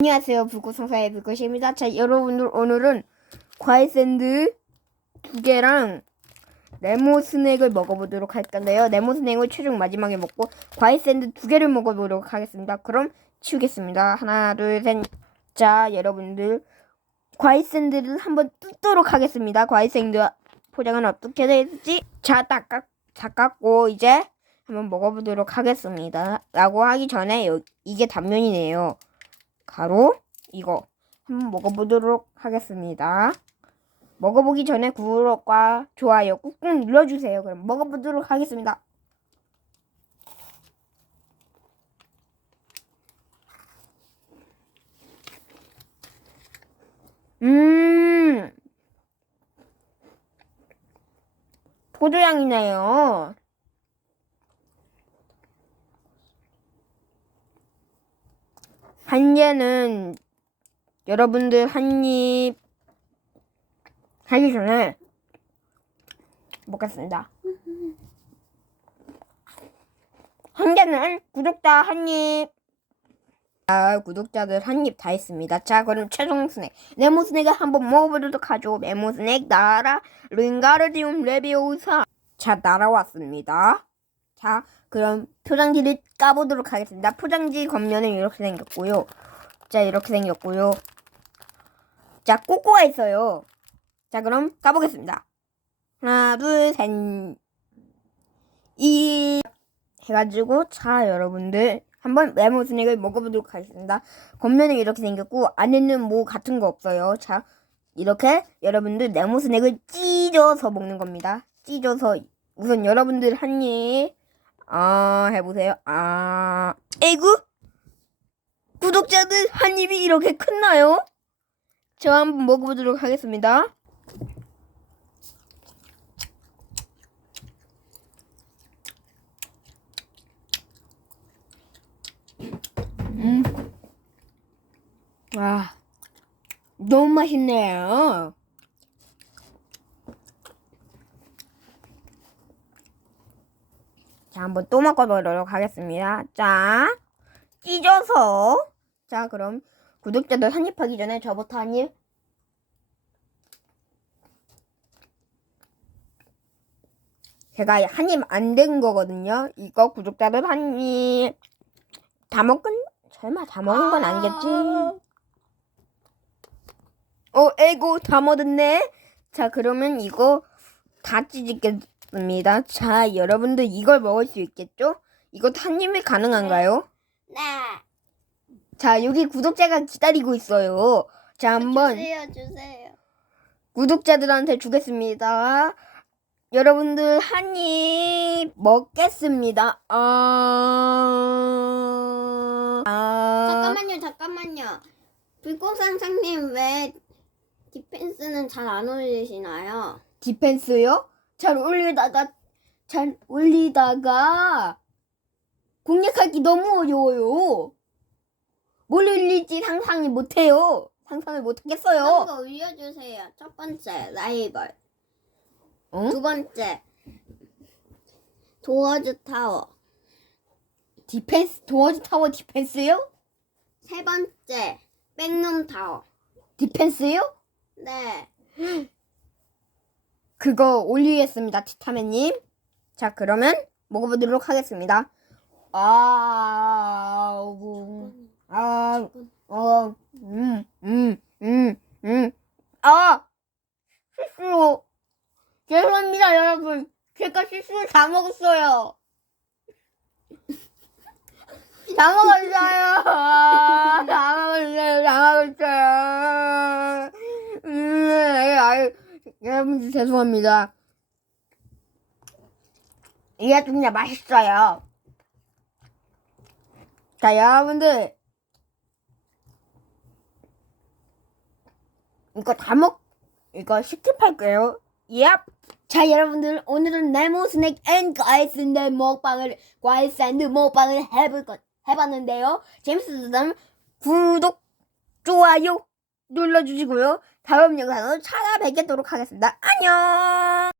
안녕하세요. 불꽃성사의 불꽃입니다. 자, 여러분들 오늘은 과일 샌드 두 개랑 네모 스낵을 먹어보도록 할 건데요. 네모 스낵을 최종 마지막에 먹고 과일 샌드 두 개를 먹어보도록 하겠습니다. 그럼 치우겠습니다. 하나, 둘, 셋. 자, 여러분들 과일 샌드를 한번 뜯도록 하겠습니다. 과일 샌드 포장은 어떻게 될지 자, 딱 깎, 다 깎고 이제 한번 먹어보도록 하겠습니다. 라고 하기 전에 여, 이게 단면이네요. 가로 이거 한번 먹어보도록 하겠습니다. 먹어보기 전에 구독과 좋아요 꾹꾹 눌러주세요. 그럼 먹어보도록 하겠습니다. 음, 포도향이네요. 한 개는 여러분들 한 입 하기 전에 먹겠습니다. 한 개는 구독자 한 입. 아, 구독자들 한 입다 했습니다. 자, 그럼 최종 스낵. 네모 스낵을 한번 먹어보도록 하죠. 네모 스낵 나라 링가르디움 레비오사. 자, 날아왔습니다. 자, 그럼 포장지를 까보도록 하겠습니다. 포장지 겉면은 이렇게 생겼고요. 자, 이렇게 생겼고요. 자, 꼬꼬가 있어요. 자, 그럼 까보겠습니다. 하나, 둘, 셋. 이 해가지고 자, 여러분들 한번 레몬 스낵을 먹어보도록 하겠습니다. 겉면은 이렇게 생겼고 안에는 뭐 같은 거 없어요. 자, 이렇게 여러분들 레몬 스낵을 찢어서 먹는 겁니다. 찢어서 우선 여러분들 한 입. 아, 해보세요. 아, 에구? 구독자들 한 입이 이렇게 큰나요? 저 한번 먹어보도록 하겠습니다. 음. 와, 너무 맛있네요. 자, 한번 또 먹어보도록 하겠습니다. 자, 찢어서. 자, 그럼 구독자들 한입 하기 전에 저부터 한 입. 제가 한 입 안 된 거거든요. 이거 구독자들 한 입. 다 먹은, 설마 다 먹은 건 아니겠지? 어, 에고, 다 먹었네? 자, 그러면 이거 다 찢겠 습니다. 자, 여러분들 이걸 먹을 수 있겠죠? 이거 한 입이 가능한가요? 네. 자, 여기 구독자가 기다리고 있어요. 자, 한번 주세요, 주세요. 구독자들한테 주겠습니다. 여러분들 한 입 먹겠습니다. 아... 아... 잠깐만요, 잠깐만요. 불꽃상상님 왜 디펜스는 잘안 어울리시나요? 디펜스요? 잘 올리다가 잘 올리다가 공략하기 너무 어려워요. 뭘 올릴지 상상이 못해요. 상상을 못하겠어요. 한거 올려주세요. 첫 번째 라이벌, 응? 두 번째 도어즈 타워, 디펜스 도어즈 타워 디펜스요? 세 번째 백룸 타워. 디펜스요? 네. 그거 올리겠습니다, 티타맨님. 자, 그러면 먹어보도록 하겠습니다. 아, 음, 아, 어, 음, 음, 음, 음. 아, 실수로. 죄송합니다, 여러분. 제가 실수로 다 먹었어요. 다 먹었어요. 아, 다 먹었어요. 다 먹었어요. 음, 아유, 여러분들 죄송합니다. 이게 진짜 맛있어요. 자, 여러분들. 이거 다 먹, 이거 스킵할게요. 얍. 자, 여러분들. 오늘은 네모 스낵 앤 과일 샌드 먹방을, 과일 샌드 먹방을 해볼 것, 해봤는데요. 재밌었다면 구독, 좋아요 눌러주시고요. 다음 영상으로 찾아뵙도록 하겠습니다. 안녕!